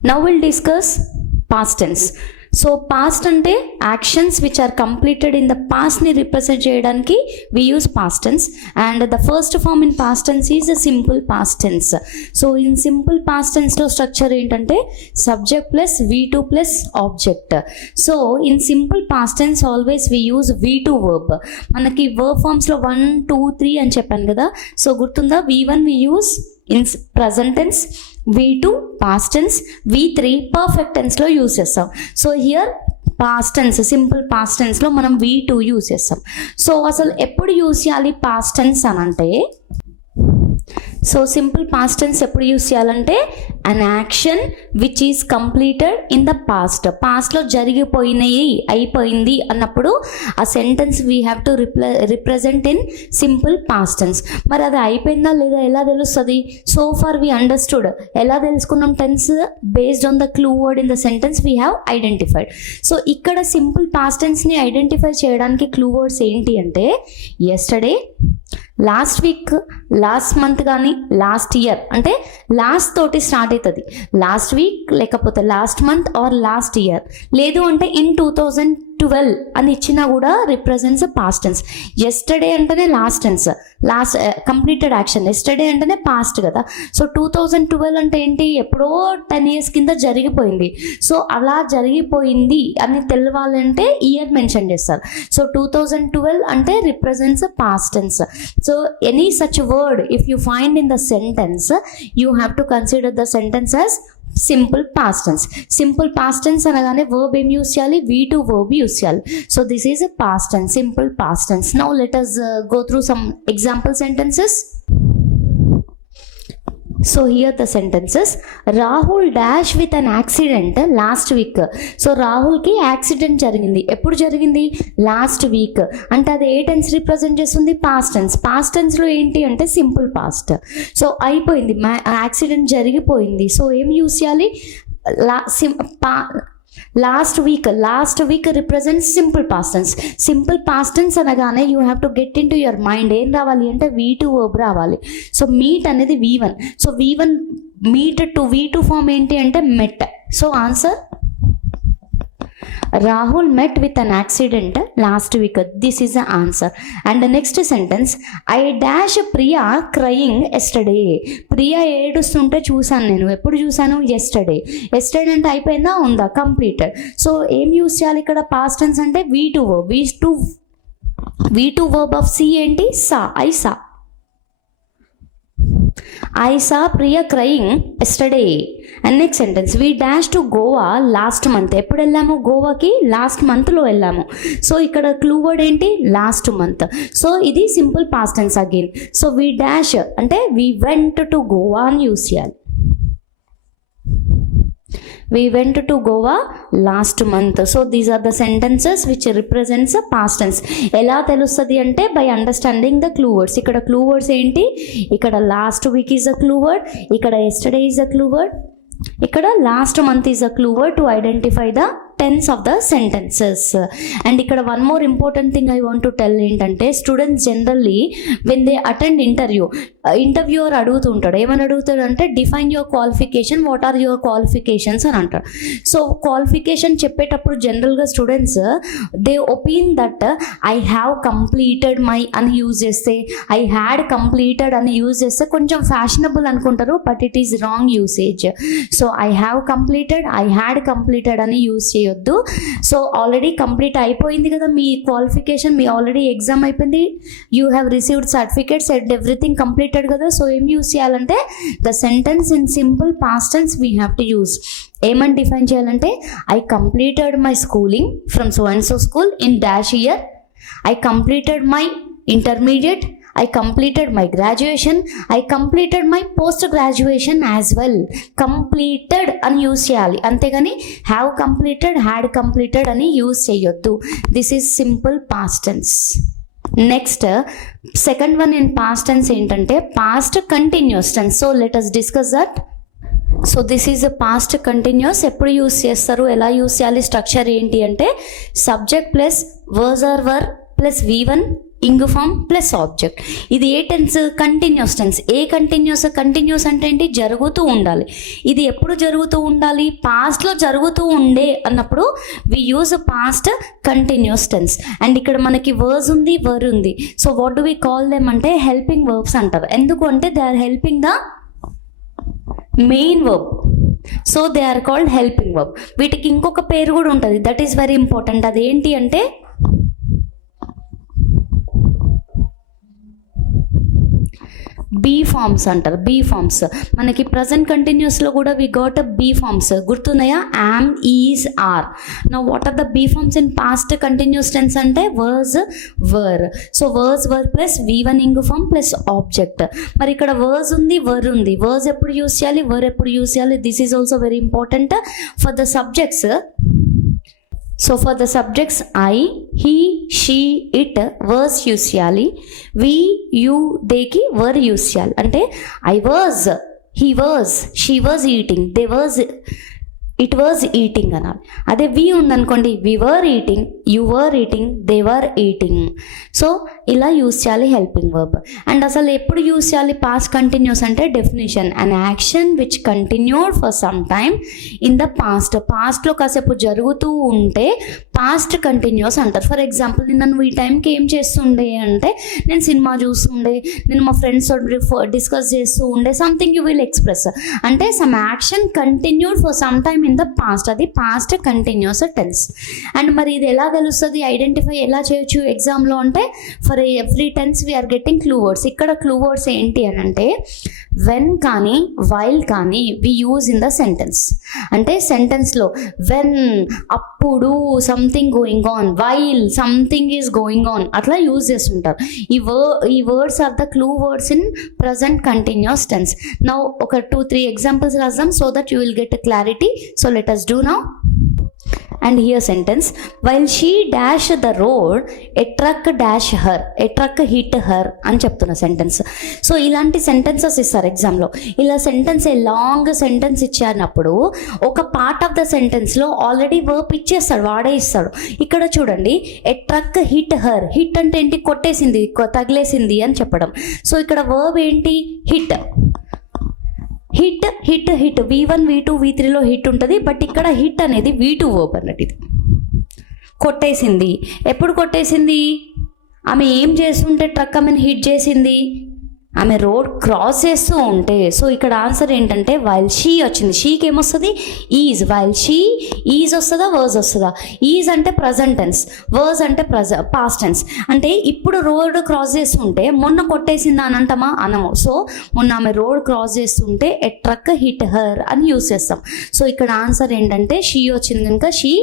Now we'll discuss past tense. So past అంటే actions which are completed in the past ని represent చేయడానికి we use past tense, and the first form in past tense is a simple past tense. So in simple past tense లో structure ఏంటంటే subject plus V2 plus object. So in simple past tense always we use V2 verb. మనకి verb forms లో 1, 2, 3 అని చెప్పాను కదా. So గుర్తుందా, V1 we use in present tense, V2 past tense, V3 perfect tense లో use చేస్తాం. So here past tense, simple past tense లో మనం V2 యూజ్ చేస్తాం. సో అసలు ఎప్పుడు యూజ్ చేయాలి పాస్ట్ టెన్స్ అని అంటే, సో సింపుల్ పాస్ట్ టెన్స్ ఎప్పుడు యూజ్ చేయాలంటే an action which is completed in the past. పాస్ట్లో జరిగిపోయినాయి, అయిపోయింది అన్నప్పుడు ఆ sentence we have to represent in simple past tense. మరి అది అయిపోయిందా లేదా ఎలా తెలుస్తుంది? So far we understood. ఎలా తెలుసుకున్నాం tense? Based on the clue word in the sentence we have identified. So ఇక్కడ సింపుల్ పాస్ట్ టెన్స్ని ఐడెంటిఫై చేయడానికి క్లూ వర్డ్స్ ఏంటి అంటే yesterday, last week, last month కానీ లాస్ట్ ఇయర్. అంటే లాస్ట్ తోటి స్టార్ట్ అవుతుంది. లాస్ట్ వీక్ లేకపోతే last month or last year, లేదు అంటే ఇన్ 2012 అని ఇచ్చినా కూడా రిప్రజెంట్స్ పాస్ట్ టెన్స్. ఎస్టర్డే అంటేనే last tense, last completed action. Yesterday అంటేనే పాస్ట్ కదా. సో 2012 అంటే ఏంటి? ఎప్పుడో 10 years కింద జరిగిపోయింది. సో అలా జరిగిపోయింది అని తెలవాలంటే ఇయర్ మెన్షన్ చేస్తారు. సో 2012 అంటే represents past tense. So any such word if you find in the sentence, you have to consider the sentence as simple past tense. Simple past tense అనగానే verb ఏం use చేయాలి? V2 verb use చేయాలి. So this is a past tense, simple past tense. Now let us go through some example sentences. So here the sentences. Rahul dash with an accident last week. So రాహుల్కి accident జరిగింది. ఎప్పుడు జరిగింది? Last week. అంటే అది ఏ tense represent చేస్తుంది? Past tense. Past టెన్స్లో ఏంటి అంటే సింపుల్ పాస్ట్. సో అయిపోయింది, యాక్సిడెంట్ జరిగిపోయింది. సో ఏం యూస్ చేయాలి? Last week represents simple past tense. Simple past tense అనగానే you have to get in to your mind ఏం రావాలి అంటే V2 వర్బ్ రావాలి. సో మీట్ అనేది V1. So V1 meet to V2 form ఏంటి అంటే met. So answer Rahul met with an accident last week. This is the answer. And the next sentence, I dash Priya crying yesterday. Priya ఏడుస్తుంటే చూసాను నేను. ఎప్పుడు చూసాను? Yesterday. Yesterday అంటే అయిపోయిందా? ఉందా? కంప్లీటెడ్. సో ఏం యూస్ చేయాలి ఇక్కడ? పాస్ట్ టెన్స్ అంటే V2 verb. V2 verb of C ఏంటి? సా. I saw Priya crying yesterday. And next sentence, we dashed to Goa last month. ఎప్పుడు వెళ్ళాము గోవాకి? లాస్ట్ మంత్లో వెళ్ళాము. సో ఇక్కడ క్లూ వర్డ్ ఏంటి? Last month. సో ఇది simple past tense again. So we dash అంటే we went to Goa అని యూస్ చేయాలి. We went to Goa last month. So these are the sentences which represents a past tense. ఎలా తెలుస్తుంది అంటే by understanding the clue words. ఇక్కడ clue words ఏంటి? ఇక్కడ last week is a clue word, ఇక్కడ yesterday is a clue word, ఇక్కడ last month is a clue word to identify the tense of the sentences. And ఇక్కడ one more important thing I want to tell ఏంటంటే, students generally when they attend interviewer అడుగుతుంటాడు. ఏమని అడుగుతాడు అంటే define your qualification, what are your qualifications అని అంటాడు. So qualification చెప్పేటప్పుడు జనరల్గా students they opine that I have completed my అని యూజ్ చేస్తే, ఐ హ్యాడ్ కంప్లీటెడ్ అని యూజ్ చేస్తే కొంచెం ఫ్యాషనబుల్ అనుకుంటారు, but it is wrong usage. So I have completed, I had completed అని యూజ్ చేయొద్దు. సో ఆల్రెడీ కంప్లీట్ అయిపోయింది కదా మీ క్వాలిఫికేషన్, మీ ఆల్రెడీ ఎగ్జామ్ అయిపోయింది, you have received certificates and everything completed కదా. సో ఏం యూజ్ చేయాలంటే the sentence in simple past tense we have to use. ఏమని డిఫైన్ చేయాలంటే I completed my schooling from so and so school in dash year, I completed my intermediate, I completed my graduation, I completed my post graduation as well. Completed అని use చేయాలి, అంతేగాని have completed, had completed అని use చేయొద్దు. This is simple past tense. Next second one in past tense ఏంటంటే past continuous tense. So let us discuss that. So this is past continuous. ఎప్పుడు use చేస్తారు, ఎలా use చేయాలి, structure ఏంటి అంటే subject plus was or were plus V1 ing form plus object. ఇది ఏ టెన్స్? Continuous tense. ఏ కంటిన్యూస్ అంటే ఏంటి? జరుగుతూ ఉండాలి. ఇది ఎప్పుడు జరుగుతూ ఉండాలి? పాస్ట్లో జరుగుతూ ఉండే అన్నప్పుడు we use past continuous tense. And ఇక్కడ మనకి వర్స్ ఉంది, వర్ ఉంది. So what do we call them అంటే హెల్పింగ్ వర్బ్స్ అంటారు. ఎందుకు అంటే they are helping the main verb. So they are called helping verb. వీటికి ఇంకొక పేరు కూడా ఉంటుంది, దట్ ఈస్ వెరీ ఇంపార్టెంట్. అదేంటి అంటే బీ ఫార్మ్స్ అంటారు. బీ ఫార్మ్స్ మనకి ప్రజెంట్ కంటిన్యూస్లో కూడా వి గాట్ బీ ఫార్మ్స్. గుర్తున్నాయా? Am, is, are. Now what are the be forms in past continuous tense అంటే was, were. So was, were plus V1 ing form plus object. మరి ఇక్కడ verse ఉంది, were ఉంది. Verse ఎప్పుడు use చేయాలి, వర్ ఎప్పుడు use చేయాలి? This is also very important for the subjects. So for the subjects I, he, she, it was use చేయాలి. We, you, దేకి వర్ యూస్ చేయాలి. అంటే I was, he was, she was eating, they was, it was eating అనాలి. అదే we ఉందనుకోండి, we were eating, you were eating, they were eating. So ఇలా use చేయాలి helping verb. And అసలు ఎప్పుడు యూస్ చేయాలి పాస్ట్ కంటిన్యూస్ అంటే definition, an action which continued for some time in the past. పాస్ట్లో కాసేపు జరుగుతూ ఉంటే పాస్ట్ కంటిన్యూస్ అంటారు. ఫర్ ఎగ్జాంపుల్ నిన్న నువ్వు ఈ టైంకి ఏం చేస్తుండే అంటే నేను సినిమా చూస్తుండే, నేను మా ఫ్రెండ్స్ డిస్కస్ చేస్తూ ఉండే, సంథింగ్ యూ విల్ ఎక్స్ప్రెస్. అంటే some action continued for some time in the past, అది పాస్ట్ కంటిన్యూస్ టెన్స్. అండ్ మరి ఇది ఎలా తెలుస్తుంది, ఐడెంటిఫై ఎలా చేయొచ్చు ఎగ్జామ్లో అంటే for every tense we are getting clue words. ఇక్కడ క్లూ వర్డ్స్ ఏంటి అని అంటే వెన్ కానీ వైల్ కానీ we use in the sentence. అంటే సెంటెన్స్లో వెన్ అప్పుడు something going on, while something is going on, అట్లా యూజ్ చేస్తుంటారు. ఈ words are the clue words in present continuous tense. Now ఒక 2-3 ఎగ్జాంపుల్స్ రాద్దాం so that you will get clarity. So let us do now. And here sentence, while she dashed the road, a truck dashed her, a truck hit her అని చెప్తున్న sentence. So ఇలాంటి sentences ఇస్తారు ఎగ్జామ్లో. ఇలా sentence a long sentence ఇచ్చానప్పుడు ఒక part of the సెంటెన్స్లో already verb ఇచ్చేస్తాడు, వాడే ఇస్తాడు. ఇక్కడ చూడండి, a truck hit her. Hit అంటే ఏంటి? కొట్టేసింది, తగిలేసింది అని చెప్పడం. సో ఇక్కడ వర్బ్ ఏంటి? Hit. Hit, hit, hit. V1, V2, V3లో హిట్ ఉంటుంది, బట్ ఇక్కడ హిట్ అనేది V2 వర్బ్ అన్నట్టు. ఇది కొట్టేసింది. ఎప్పుడు కొట్టేసింది? ఆమె ఏం చేస్తుంటే ట్రక్ ఆమెను హిట్ చేసింది? ఆమె రోడ్ క్రాస్ చేస్తూ ఉంటే. సో ఇక్కడ ఆన్సర్ ఏంటంటే వైల్ షీ వచ్చింది. షీకి ఏమొస్తుంది? ఈజ్. వైల్ షీ ఈజ్ వస్తుందా, వర్స్ వస్తుందా? ఈజ్ అంటే ప్రజెంట్ టెన్స్, వర్స్ అంటే పాస్ట్ టెన్స్. అంటే ఇప్పుడు రోడ్ క్రాస్ చేస్తుంటే మొన్న కొట్టేసిందా అని అంటామా? అనము. సో మొన్న ఆమె రోడ్ క్రాస్ చేస్తుంటే ఎ ట్రక్ హిట్ హర్ అని యూస్ చేస్తాం. సో ఇక్కడ ఆన్సర్ ఏంటంటే షీ వచ్చింది కనుక she.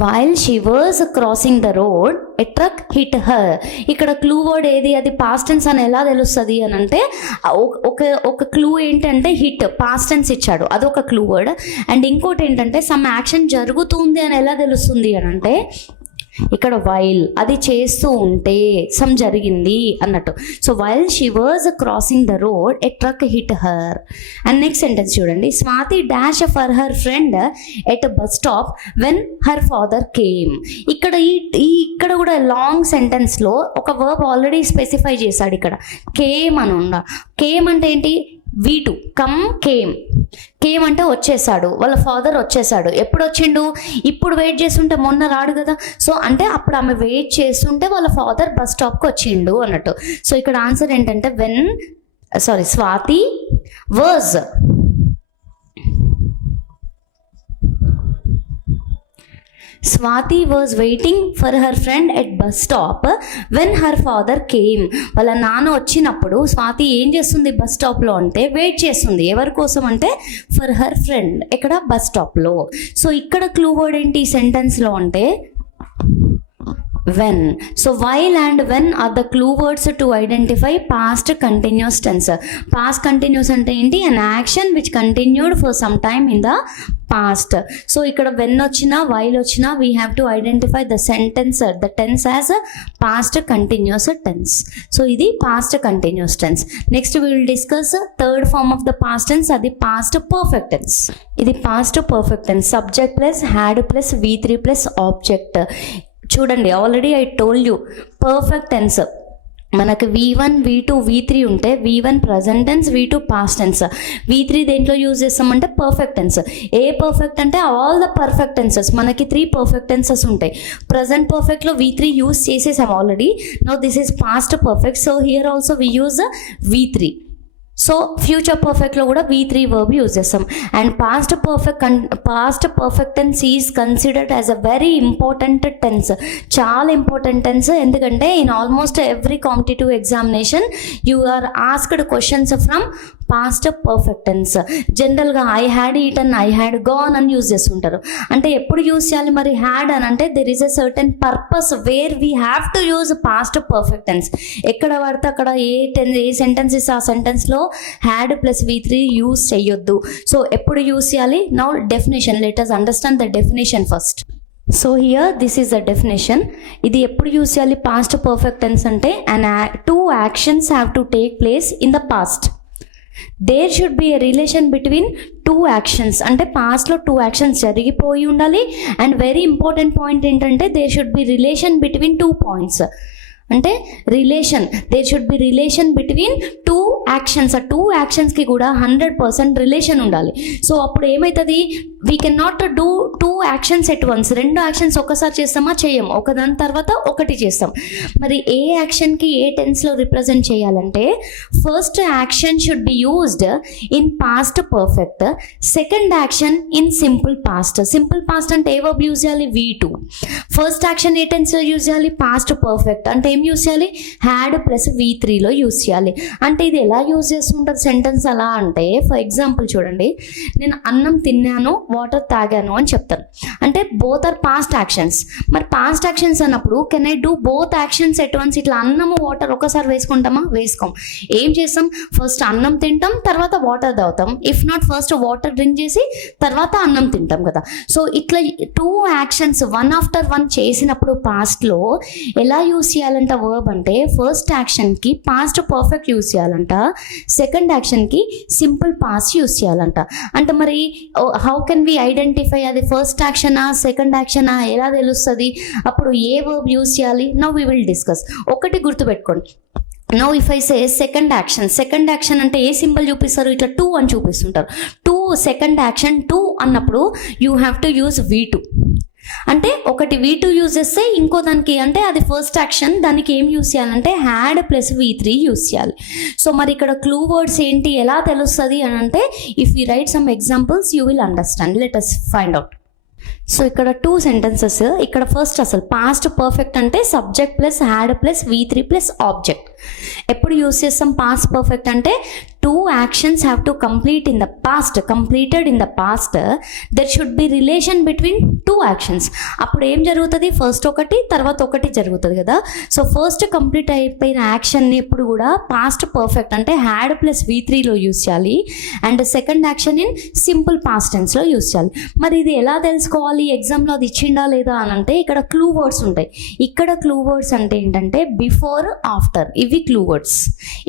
While she was crossing the road, a truck hit her. ఇక్కడ క్లూ వర్డ్ ఏది? అది పాస్ట్ టెన్స్ అని ఎలా తెలుస్తుంది అని అంటే ఒక క్లూ ఏంటంటే హిట్, పాస్ట్ టెన్స్ ఇచ్చాడు, అదొక క్లూ వర్డ్. అండ్ ఇంకోటి ఏంటంటే సమ్ యాక్షన్ జరుగుతుంది అని ఎలా తెలుస్తుంది అని అంటే ఇక్కడ వైల్, అది చేస్తూ ఉంటే సమ్ జరిగింది అన్నట్టు. So while she was crossing the road, a truck hit her. And next sentence చూడండి, Swati dash for her friend at bus stop when her father came. ఇక్కడ కూడా లాంగ్ సెంటెన్స్లో ఒక వర్బ్ ఆల్రెడీ స్పెసిఫై చేశాడు. ఇక్కడ కేమ్ అని ఉండ. కేమ్ అంటే ఏంటి? V2. Come, came. కేమ్ అంటే వచ్చేసాడు, వాళ్ళ ఫాదర్ వచ్చేసాడు. ఎప్పుడు వచ్చిండు? ఇప్పుడు వెయిట్ చేస్తుంటే మొన్న రాడు కదా. సో అంటే అప్పుడు ఆమె వెయిట్ చేస్తుంటే వాళ్ళ ఫాదర్ బస్ స్టాప్కి వచ్చిండు అన్నట్టు. సో ఇక్కడ ఆన్సర్ ఏంటంటే Swathi was. Swati was waiting for her friend at bus stop when her father came. వాళ్ళ నాన్న వచ్చినప్పుడు స్వాతి ఏం చేస్తుంది బస్ స్టాప్లో అంటే వెయిట్ చేస్తుంది. ఎవరి కోసం అంటే ఫర్ హర్ ఫ్రెండ్, ఎక్కడ? బస్ స్టాప్లో. సో ఇక్కడ క్లూ వర్డ్ ఏంటి ఈ సెంటెన్స్లో అంటే when. So while and when are the clue words to identify past continuous tense. Past continuous అంటే ఏంటి? An action which continued for some time in the past. So ఇక్కడ when వచ్చినా while వచ్చినా we have to identify the sentence, the tense as a past continuous tense. So ఇది past continuous tense. Next we will discuss third form of the past tense, అది past perfect tense. ఇది past perfect tense, subject plus had plus V3 plus object. చూడండి, already I told you perfect tense మనకు V1 V2 V3 ఉంటే V1 present tense, V2 past tense. V3 దేంట్లో use చేస్తామంటే perfect tense. ఏ perfect అంటే all the perfect tenses. మనకి 3 perfect tenses ఉంటాయి. Present పర్ఫెక్ట్లో V3 యూజ్ చేసేసాం ఆల్రెడీ. Now this is past perfect. So here also we use V3. So future పర్ఫెక్ట్లో కూడా V3 వర్బ్ యూజ్ చేస్తాం. And past perfect tense is considered as a very important tense. చాలా important tense. ఎందుకంటే in almost every competitive examination you are asked questions from past perfect tense. జనరల్గా I had eaten, I had gone అని use చేస్తుంటారు. అంటే ఎప్పుడు use చేయాలి మరి had అని అంటే there is a certain purpose where we have to use past perfect tense. ఎక్కడ పడితే అక్కడ ఏ సెంటెన్స్ ఇస్తే ఆ సెంటెన్స్లో హ్యాడ్ ప్లస్ V3 యూజ్ చేయొద్దు. సో ఎప్పుడు యూజ్ చేయాలి? Now definition, let us understand the definition first. So here this is the definition. ఇది ఎప్పుడు యూజ్ చేయాలి పాస్ట్ పర్ఫెక్ట్ టెన్స్ అంటే two actions have to take place in the past. There should be a relation between 2 actions. అంటే పాస్ట్లో 2 actions జరిగిపోయి ఉండాలి. And very important point ఏంటంటే there should be relation between 2 points. అంటే relation, there should be relation between 2 actions. ఆ 2 actionsకి కూడా 100% relation ఉండాలి. So అప్పుడు ఏమవుతుంది? We can not do 2 actions at once. 2 actions ఒక్కసారి చేస్తామా? చేయము. ఒకదాని తర్వాత ఒకటి చేస్తాం. మరి ఏ యాక్షన్కి ఏ టెన్స్లో రిప్రజెంట్ చేయాలంటే first action should be used in past perfect, second action in simple past. Simple past అంటే ఏ వర్బ్ యూజ్ చేయాలి? V2. ఫస్ట్ యాక్షన్ ఏ టెన్స్లో యూజ్ చేయాలి? Past perfect. అంటే ఏం యూజ్ చేయాలి? హ్యాడ్ ప్లస్ V3లో యూజ్ చేయాలి. అంటే ఇది ఎలా యూజ్ చేస్తుంటారు సెంటెన్స్ అలా అంటే, ఫర్ ఎగ్జాంపుల్ చూడండి, నేను అన్నం తిన్నాను, వాటర్ తాగాను అని చెప్తాను. అంటే బోత్ ఆర్ పాస్ట్ యాక్షన్స్. మరి పాస్ట్ యాక్షన్స్ అన్నప్పుడు can I do both actions at once? ఇట్లా అన్నము వాటర్ ఒకసారి వేసుకుంటామా? వేసుకోం. ఏం చేస్తాం? ఫస్ట్ అన్నం తింటాం, తర్వాత వాటర్ తాగుతాం. If not first water drink చేసి తర్వాత అన్నం తింటాం కదా. సో ఇట్లా 2 actions వన్ ఆఫ్టర్ వన్ చేసినప్పుడు పాస్ట్లో ఎలా యూజ్ చేయాలంట వర్బ్ అంటే ఫస్ట్ యాక్షన్కి పాస్ట్ పర్ఫెక్ట్ యూజ్ చేయాలంట, సెకండ్ యాక్షన్కి సింపుల్ పాస్ట్ యూజ్ చేయాలంట. అంటే మరి హౌ కెన్ వి ఐడెంటిఫై అది ఫస్ట్ యాక్షనా సెకండ్ యాక్షనా ఎలా తెలుస్తుంది? అప్పుడు ఏ వర్బ్ యూజ్ చేయాలి? Now we will discuss. ఒకటి గుర్తుపెట్టుకోండి, now if I say second action అంటే ఏ సింబల్ చూపిస్తారు? ఇట్లా 2 అని చూపిస్తుంటారు. 2 సెకండ్ యాక్షన్ 2 అన్నప్పుడు you have to use V2. అంటే ఒకటి V2 యూజ్ చేస్తే ఇంకో దానికి అంటే అది ఫస్ట్ యాక్షన్, దానికి ఏం యూజ్ చేయాలంటే హ్యాడ్ ప్లస్ V3 యూజ్ చేయాలి. సో మరి ఇక్కడ క్లూ వర్డ్స్ ఏంటి, ఎలా తెలుస్తుంది అని అంటే if you write some examples you will understand. Let us find out. So ఇక్కడ 2 sentences. ఇక్కడ ఫస్ట్ అసలు పాస్ట్ పర్ఫెక్ట్ అంటే subject plus had plus V3 plus object. ఎప్పుడు యూజ్ చేస్తాం పాస్ట్ పర్ఫెక్ట్ అంటే 2 actions have to complete in the past, completed in the past. There should be relation between 2 actions. అప్పుడు ఏం జరుగుతుంది? First ఒకటి తర్వాత ఒకటి జరుగుతుంది కదా. సో ఫస్ట్ కంప్లీట్ అయిపోయిన యాక్షన్ని ఎప్పుడు కూడా పాస్ట్ పర్ఫెక్ట్ అంటే హ్యాడ్ ప్లస్ V3లో యూజ్ చేయాలి. And second action in simple past టెన్స్లో యూజ్ చేయాలి. మరి ఇది ఎలా తెలుసుకోవాలి? ఎగ్జామ్లో అది ఇచ్చిండా లేదా అని అంటే ఇక్కడ క్లూ వర్డ్స్ ఉంటాయి. ఇక్కడ క్లూ వర్డ్స్ అంటే ఏంటంటే బిఫోర్, ఆఫ్టర్, ఇవి క్లూ వర్డ్స్.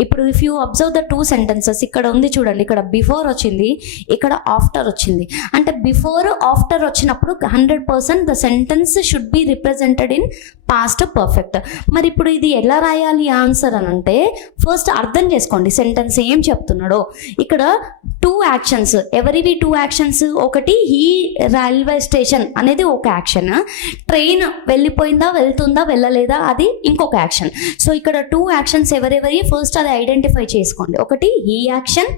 ఇప్పుడు if you observe the 2 sentences, ఇక్కడ ఉంది చూడండి, ఇక్కడ బిఫోర్ వచ్చింది, ఇక్కడ ఆఫ్టర్ వచ్చింది. అంటే బిఫోర్ ఆఫ్టర్ వచ్చినప్పుడు 100% the sentence should be represented in past perfect. మరి ఇప్పుడు ఇది ఎలా రాయాలి ఆన్సర్ అని అంటే ఫస్ట్ అర్థం చేసుకోండి సెంటెన్స్ ఏం చెప్తున్నాడో. ఇక్కడ 2 actions, ఎవరివి 2 actions? ఒకటి ఈ రైల్వే స్టేషన్ అనేది ఒక యాక్షన్, ట్రైన్ వెళ్ళిపోయిందా వెళ్తుందా వెళ్ళలేదా అది ఇంకొక యాక్షన్. సో ఇక్కడ 2 actions ఎవరెవరి ఫస్ట్ అది ఐడెంటిఫై చేసుకోండి. ఒకటి ఈ యాక్షన్,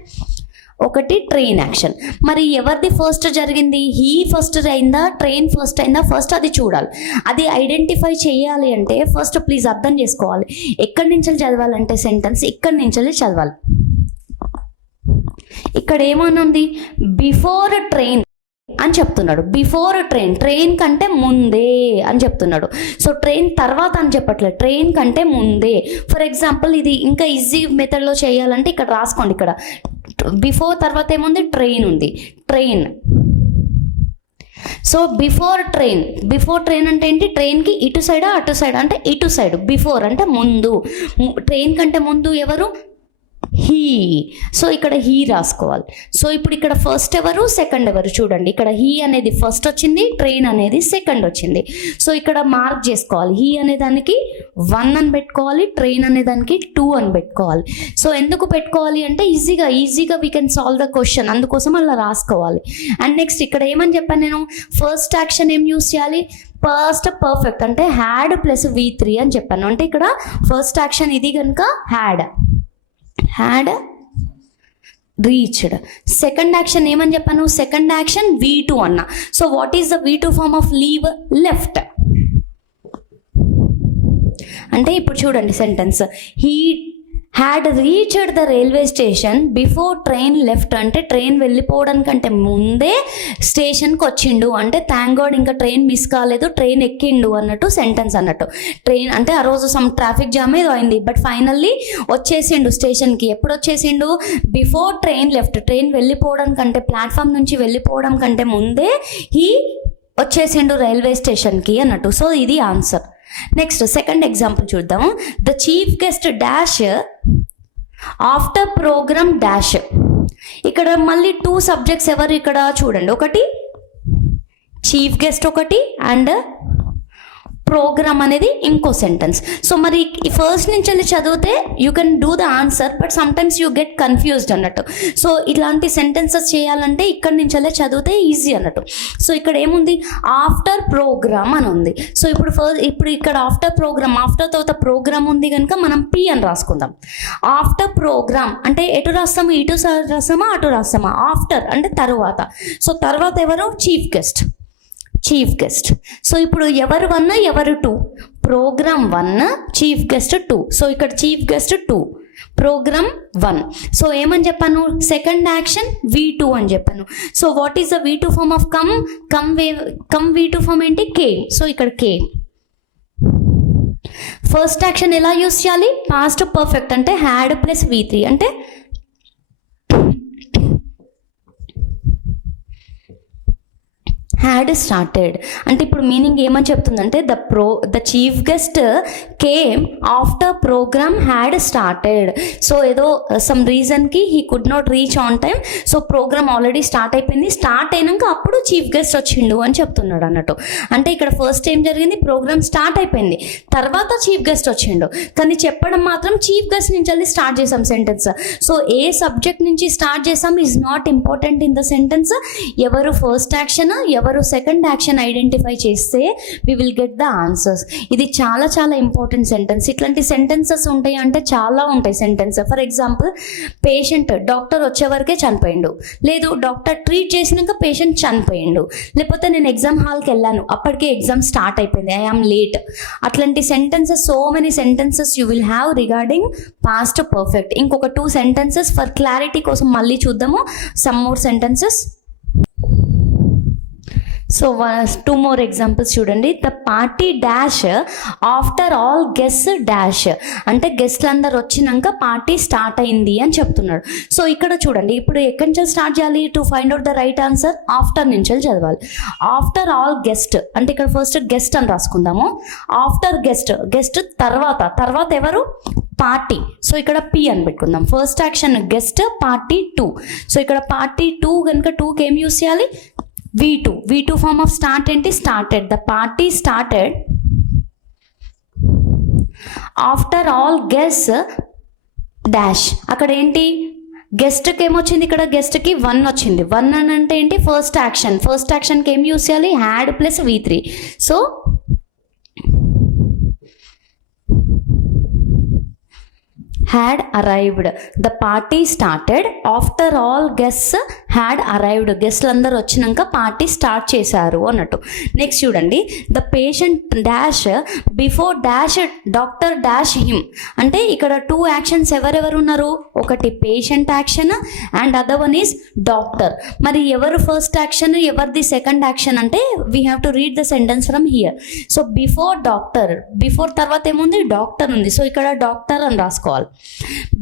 ఒకటి ట్రైన్ యాక్షన్. మరి ఎవరిది ఫస్ట్ జరిగింది? హీ ఫస్ట్ అయిందా ట్రైన్ ఫస్ట్ అయిందా? ఫస్ట్ అది చూడాలి. అది ఐడెంటిఫై చేయాలి అంటే ఫస్ట్ ప్లీజ్ అర్థం చేసుకోవాలి. ఎక్కడి నుంచి చదవాలంటే సెంటెన్స్ ఇక్కడి నుంచి చదవాలి. ఇక్కడ ఏమనుంది? బిఫోర్ ట్రైన్ అని చెప్తున్నాడు. బిఫోర్ ట్రైన్, ట్రైన్ కంటే ముందే అని చెప్తున్నాడు. సో ట్రైన్ తర్వాత అని చెప్పట్లేదు, ట్రైన్ కంటే ముందే. ఫర్ ఎగ్జాంపుల్ ఇది ఇంకా ఈజీ మెథడ్లో చేయాలంటే ఇక్కడ రాసుకోండి. ఇక్కడ బిఫోర్ తర్వాత ఏముంది, ట్రైన్ ఉంది, train. So before train, before train అంటే ఏంటి, ట్రైన్కి ఇటు సైడా అటు సైడ్ అంటే ఇటు సైడ్. బిఫోర్ అంటే ముందు, ట్రైన్ కంటే ముందు ఎవరు, హీ. సో ఇక్కడ హీ రాసుకోవాలి. సో ఇప్పుడు ఇక్కడ ఫస్ట్ ఎవరు, సెకండ్ ఎవరు, చూడండి ఇక్కడ హీ అనేది ఫస్ట్ వచ్చింది, ట్రైన్ అనేది సెకండ్ వచ్చింది. సో ఇక్కడ మార్క్ చేసుకోవాలి, హీ అనే దానికి 1 అని పెట్టుకోవాలి, ట్రైన్ అనే దానికి 2 అని పెట్టుకోవాలి. సో ఎందుకు పెట్టుకోవాలి అంటే ఈజీగా we can solve the question, అందుకోసం అలా రాసుకోవాలి. అండ్ నెక్స్ట్ ఇక్కడ ఏమని చెప్పాను నేను, ఫస్ట్ యాక్షన్ ఏం యూస్ చేయాలి, ఫస్ట్ పర్ఫెక్ట్ అంటే హ్యాడ్ ప్లస్ V3 అని చెప్పాను. అంటే ఇక్కడ ఫస్ట్ యాక్షన్ ఇది కనుక హ్యాడ్ రీచ్డ్. సెకండ్ యాక్షన్ ఏమని చెప్పాను, సెకండ్ యాక్షన్ V2 అన్న. So what is the V2 form of leave, left. అంటే ఇప్పుడు చూడండి sentence, he had reached the railway station before train left. అంటే ట్రైన్ వెళ్ళిపోవడానికంటే ముందే స్టేషన్కి వచ్చిండు అంటే థ్యాంక్ గాడ్ ఇంకా ట్రైన్ మిస్ కాలేదు, ట్రైన్ ఎక్కిండు అన్నట్టు సెంటెన్స్ అన్నట్టు. ట్రైన్ అంటే ఆ రోజు సమ్ ట్రాఫిక్ జామ్ ఏదో అయింది, బట్ ఫైనల్లీ వచ్చేసిండు స్టేషన్కి. ఎప్పుడు వచ్చేసిండు, బిఫోర్ ట్రైన్ లెఫ్ట్, ట్రైన్ వెళ్ళిపోవడానికంటే ప్లాట్ఫామ్ నుంచి వెళ్ళిపోవడం కంటే ముందే హీ వచ్చేసిండు రైల్వే స్టేషన్కి అన్నట్టు. సో ఇది ఆన్సర్. నెక్స్ట్ సెకండ్ ఎగ్జాంపుల్ చూద్దాం. The chief guest dash after programme dash. ఇక్కడ మళ్ళీ 2 సబ్జెక్ట్స్ ఎవరు ఇక్కడ చూడండి, ఒకటి చీఫ్ గెస్ట్ ఒకటి అండ్ ప్రోగ్రామ్ అనేది ఇంకో సెంటెన్స్. సో మరి ఫస్ట్ నుంచి వెళ్ళి చదివితే you can do the answer, but sometimes you get confused అన్నట్టు. సో ఇలాంటి సెంటెన్సెస్ చేయాలంటే ఇక్కడ నుంచి వెళ్ళి చదివితే ఈజీ అన్నట్టు. సో ఇక్కడ ఏముంది, ఆఫ్టర్ ప్రోగ్రామ్ అని ఉంది. సో ఇప్పుడు ఇక్కడ ఆఫ్టర్ ప్రోగ్రామ్, ఆఫ్టర్ తర్వాత ప్రోగ్రామ్ ఉంది కనుక మనం P అని రాసుకుందాం. ఆఫ్టర్ ప్రోగ్రామ్ అంటే ఎటు రాస్తాము, ఇటు రాస్తామా అటు రాస్తామా, ఆఫ్టర్ అంటే తర్వాత. సో తర్వాత ఎవరు, చీఫ్ గెస్ట్. సో ఇప్పుడు ఎవరు 1 ఎవరు 2, ప్రోగ్రామ్ 1 చీఫ్ గెస్ట్ 2. సో ఇక్కడ చీఫ్ గెస్ట్ 2, ప్రోగ్రామ్ 1. సో ఏమని చెప్పాను, సెకండ్ యాక్షన్ V2 అని చెప్పాను. So what is the V2 form of come V2 form ఏంటి, కేమ్. సో ఇక్కడ కేమ్. ఫస్ట్ యాక్షన్ ఎలా యూస్ చేయాలి, పాస్ట్ పర్ఫెక్ట్ అంటే హ్యాడ్ ప్లస్ V3 అంటే హ్యాడ్ స్టార్టెడ్. అంటే ఇప్పుడు మీనింగ్ ఏమని చెప్తుందంటే the chief guest came after programme had started. So ఏదో some రీజన్కి he could not reach on time. So programme already start అయిపోయింది, స్టార్ట్ అయినాక అప్పుడు చీఫ్ గెస్ట్ వచ్చిండు అని చెప్తున్నాడు అన్నట్టు. అంటే ఇక్కడ ఫస్ట్ ఏం జరిగింది, ప్రోగ్రామ్ స్టార్ట్ అయిపోయింది, తర్వాత చీఫ్ గెస్ట్ వచ్చిండు, కానీ చెప్పడం మాత్రం చీఫ్ గెస్ట్ నుంచి వెళ్ళి స్టార్ట్ చేసాం సెంటెన్స్. సో ఏ సబ్జెక్ట్ నుంచి స్టార్ట్ చేసాం is not important in the sentence. ఎవరు ఫస్ట్ యాక్షన్ ఎవరు సెకండ్ యాక్షన్ ఐడెంటిఫై చేస్తే we will get the answers. ఇది చాలా చాలా ఇంపార్టెంట్ సెంటెన్స్. ఇట్లాంటి సెంటెన్సెస్ ఉంటాయి అంటే చాలా ఉంటాయి sentence. For example, patient doctor వచ్చే వరకే చనిపోయిండు, లేదు డాక్టర్ ట్రీట్ చేసినాక పేషెంట్ చనిపోయిండు, లేకపోతే నేను ఎగ్జామ్ హాల్కి వెళ్ళాను అప్పటికే ఎగ్జామ్ స్టార్ట్ అయిపోయింది, ఐ ఆమ్ లేట్. అట్లాంటి sentences, so many sentences you will have regarding past perfect. ఇంకొక 2 సెంటెన్సెస్ ఫర్ క్లారిటీ కోసం మళ్ళీ చూద్దాము, some more sentences. So 2 more examples చూడండి. The party dash after all guest dash అంటే గెస్ట్లు అందరు వచ్చినాక పార్టీ స్టార్ట్ అయింది అని చెప్తున్నాడు. సో ఇక్కడ చూడండి, ఇప్పుడు ఎక్కడి నుంచి స్టార్ట్ చేయాలి, to find out the right answer after నుంచి చదవాలి. ఆఫ్టర్ ఆల్ గెస్ట్ అంటే ఇక్కడ ఫస్ట్ గెస్ట్ అని రాసుకుందాము. ఆఫ్టర్ గెస్ట్ తర్వాత ఎవరు, పార్టీ. సో ఇక్కడ P అని పెట్టుకుందాం. First action guest, party 2. So ఇక్కడ పార్టీ 2 కనుక 2కి ఏం యూస్ చేయాలి, V2 ఫార్మ్ ఆఫ్ స్టార్ట్ ఏంటి, started. The party started after all guest dash. అక్కడ ఏంటి, గెస్ట్కి ఏమొచ్చింది, ఇక్కడ గెస్ట్కి 1 వచ్చింది. 1 అని అంటే ఏంటి, ఫస్ట్ యాక్షన్కి ఏం యూస్ చేయాలి, had plus V3. So had arrived. The party started after all guests had arrived, గెస్ట్లు అందరు వచ్చినాక పార్టీ స్టార్ట్ చేశారు అన్నట్టు. నెక్స్ట్ చూడండి, the patient dash before dash doctor dash him. అంటే ఇక్కడ 2 యాక్షన్స్ ఎవరెవరు ఉన్నారు, ఒకటి patient action and other one is doctor. మరి ఎవరు ఫస్ట్ యాక్షన్, ఎవరిది సెకండ్ యాక్షన్ అంటే we have to read the sentence from here. So before doctor, before తర్వాత ఏముంది, డాక్టర్ ఉంది. సో ఇక్కడ డాక్టర్ అని రాసుకోవాలి.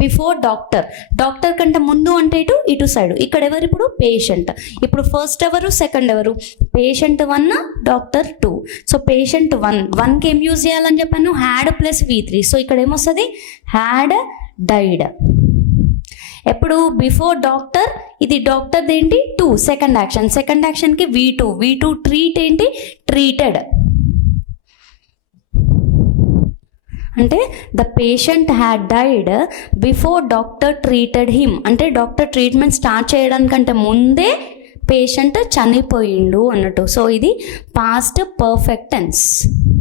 బిఫోర్ డాక్టర్, డాక్టర్ కంటే ముందు అంటే ఇటు సైడ్, ఇక్కడ ఎవరు ఇప్పుడు పేషెంట్. ఇప్పుడు ఫస్ట్ ఎవరు, సెకండ్ ఎవరు, పేషెంట్ 1 డాక్టర్ 2. సో పేషెంట్ 1కి ఏం యూజ్ చేయాలని చెప్పాను, హ్యాడ్ ప్లస్ V3. సో ఇక్కడ ఏమొస్తుంది, హ్యాడ్ డైడ్. ఎప్పుడు బిఫోర్ డాక్టర్, ఇది డాక్టర్ ఏంటి 2, సెకండ్ యాక్షన్. సెకండ్ యాక్షన్కి V2 ట్రీట్ ఏంటి, ట్రీటెడ్. అంటే the patient had died before doctor treated him. అంటే డాక్టర్ ట్రీట్మెంట్ స్టార్ట్ చేయడానికంటే ముందే పేషెంట్ చనిపోయిండు అన్నట్టు. సో ఇది పాస్ట్ పర్ఫెక్ట్ టెన్స్.